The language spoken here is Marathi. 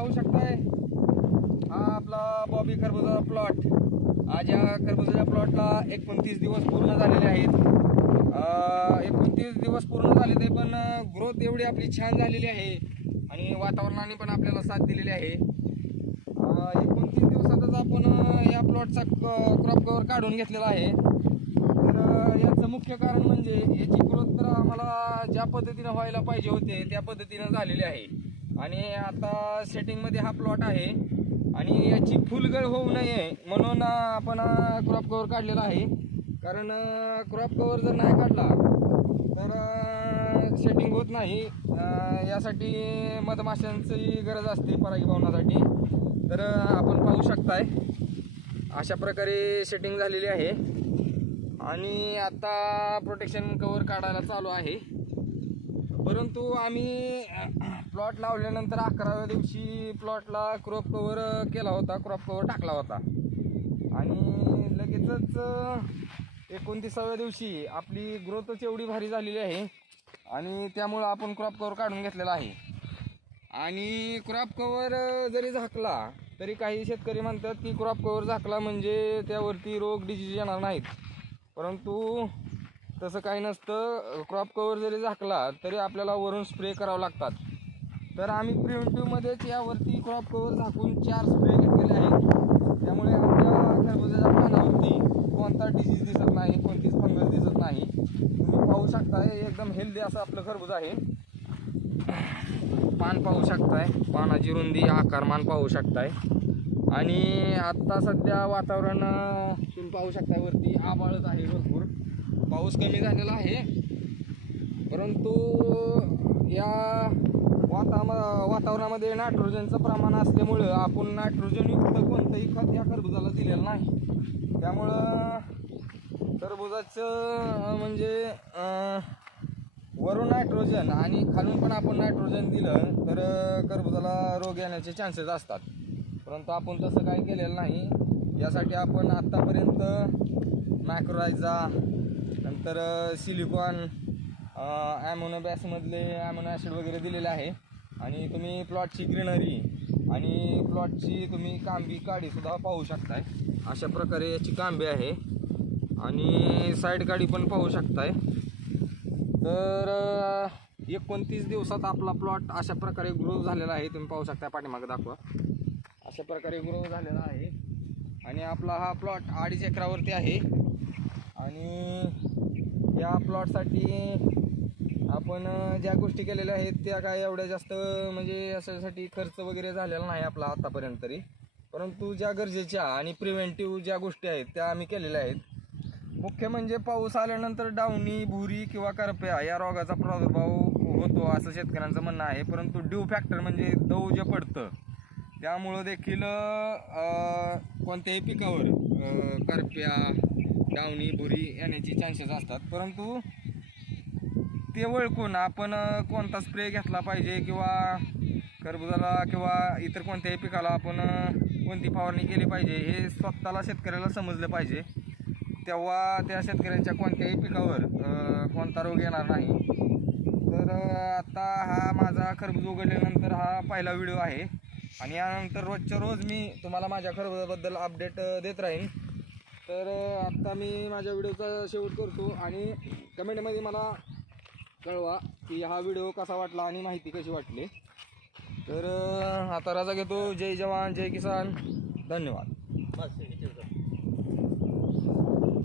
पाहू शकताय. हा आपला बॉबी खरबुजाचा प्लॉट आज या खरबुजाच्या प्लॉटला एकोणतीस दिवस पूर्ण झालेले आहेत. एकोणतीस दिवस पूर्ण झाले ते पण ग्रोथ एवढी आपली छान झालेली आहे. आणि वातावरणाने पण आपल्याला साथ दिलेली आहे. एकोणतीस दिवसातच आपण या प्लॉटचा क्रॉप कवर काढून घेतलेला आहे. तर याचं मुख्य कारण म्हणजे याची ग्रोथ तर आम्हाला ज्या पद्धतीनं व्हायला पाहिजे होते त्या पद्धतीनं झालेली आहे. आणि आता सेटिंगमध्ये हा प्लॉट आहे. आणि याची फुलगळ होऊ नये म्हणून आपण क्रॉप कव्हर काढलेला आहे. कारण क्रॉप कवर जर नाही काढला तर सेटिंग होत नाही. यासाठी मधमाशांची गरज असते परागीभवनासाठी तर आपण पाहू शकताय अशा प्रकारे सेटिंग झालेली आहे. आणि आता प्रोटेक्शन कवर काढायला चालू आहे. परंतु आम्ही प्लॉट लावल्यानंतर अकराव्या दिवशी प्लॉटला क्रॉप कवर केला होता. क्रॉप कवर टाकला होता. आणि लगेचच एकोणतीसाव्या दिवशी आपली ग्रोथच एवढी भारी झालेली आहे. आणि त्यामुळं आपण क्रॉप कवर काढून घेतलेला आहे. आणि क्रॉप कवर जरी झाकला तरी काही शेतकरी म्हणतात की क्रॉप कवर झाकला म्हणजे त्यावरती रोग डिजीज येणार नाहीत. परंतु तसं काही नसतं. क्रॉप कवर जरी झाकला तरी आपल्याला वरून स्प्रे करावं लागतात. तर आम्ही प्रिव्हेंटिव्हमध्येच यावरती क्रॉप कवर झाकून चार स्प्रे घेतलेले आहेत. त्यामुळे आपल्या टरबुजाच्या पानावरती कोणता डिसीज दिसत नाही कोणतीच फंगस दिसत नाही. तुम्ही पाहू शकताय एकदम हेल्दी असं आपलं खरबूज आहे. पान पाहू शकताय. पानाची रुंदी आकारमान पाहू शकताय. आणि आत्ता सध्या वातावरण तुम्ही पाहू शकताय वरती आबाळच आहे भरपूर. पाऊस कमी झालेला आहे. परंतु या वाता वातावरणामध्ये नायट्रोजनचं प्रमाण असल्यामुळं आपण नायट्रोजनयुक्त कोणतंही खत या खरबुजाला दिलेलं नाही. त्यामुळं टरबुजाचं म्हणजे वरून नायट्रोजन आणि खालून पण आपण नायट्रोजन दिलं तर खरबुजाला रोग येण्याचे चान्सेस असतात. परंतु आपण तसं काही केलेलं नाही. यासाठी आपण आत्तापर्यंत मॅक्रोरायझा नंतर सिलिकॉन ॲमोनो बॅसमधले ॲमोनो ॲसिड वगैरे दिलेले आहे. आणि तुम्ही प्लॉटची ग्रीनरी आणि प्लॉटची तुम्ही कांबी काडीसुद्धा पाहू शकताय. अशा प्रकारे याची कांबी आहे. आणि साईड काडी पण पाहू शकताय. तर एकोणतीस दिवसात आपला प्लॉट अशा प्रकारे ग्रो झालेला आहे. तुम्ही पाहू शकता पाठीमागे दाखवा. अशा प्रकारे ग्रो झालेला आहे. आणि आपला हा प्लॉट अडीच एकरावरती आहे. या प्लॉटसाठी आपण ज्या गोष्टी केलेल्या आहेत त्या काय एवढ्या जास्त म्हणजे याच्यासाठी खर्च वगैरे झालेला नाही आपला आत्तापर्यंत तरी. परंतु ज्या गरजेच्या आणि प्रिव्हेंटिव्ह ज्या गोष्टी आहेत त्या आम्ही केलेल्या आहेत. मुख्य म्हणजे पाऊस आल्यानंतर डावणी भुरी किंवा करप्या या रोगाचा प्रादुर्भाव होतो असं शेतकऱ्यांचं म्हणणं आहे. परंतु ड्यू फॅक्टर म्हणजे दव जे पडतं त्यामुळं देखील कोणत्याही पिकावर करप्या डावणी भुरी येण्याची चान्सेस असतात. परंतु ते ओळखून आपण कोणता स्प्रे घेतला पाहिजे किंवा खरबुजाला किंवा इतर कोणत्याही पिकाला आपण कोणती फवारणी केली पाहिजे हे स्वतःला शेतकऱ्याला समजलं पाहिजे. तेव्हा त्या शेतकऱ्यांच्या कोणत्याही पिकावर कोणता रोग येणार नाही. तर आता हा माझा खरबूज उघडल्यानंतर हा पहिला व्हिडिओ आहे. आणि यानंतर रोजच्या रोज मी तुम्हाला माझ्या खरबुजाबद्दल अपडेट देत राहीन. तर आत्ता मी माझ्या व्हिडिओचा शेवट करतो आणि कमेंटमध्ये मला कळवा की हा व्हिडिओ कसा वाटला आणि माहिती कशी वाटली. तर आता रजा घेतो. जय जवान जय किसान. धन्यवाद. बस.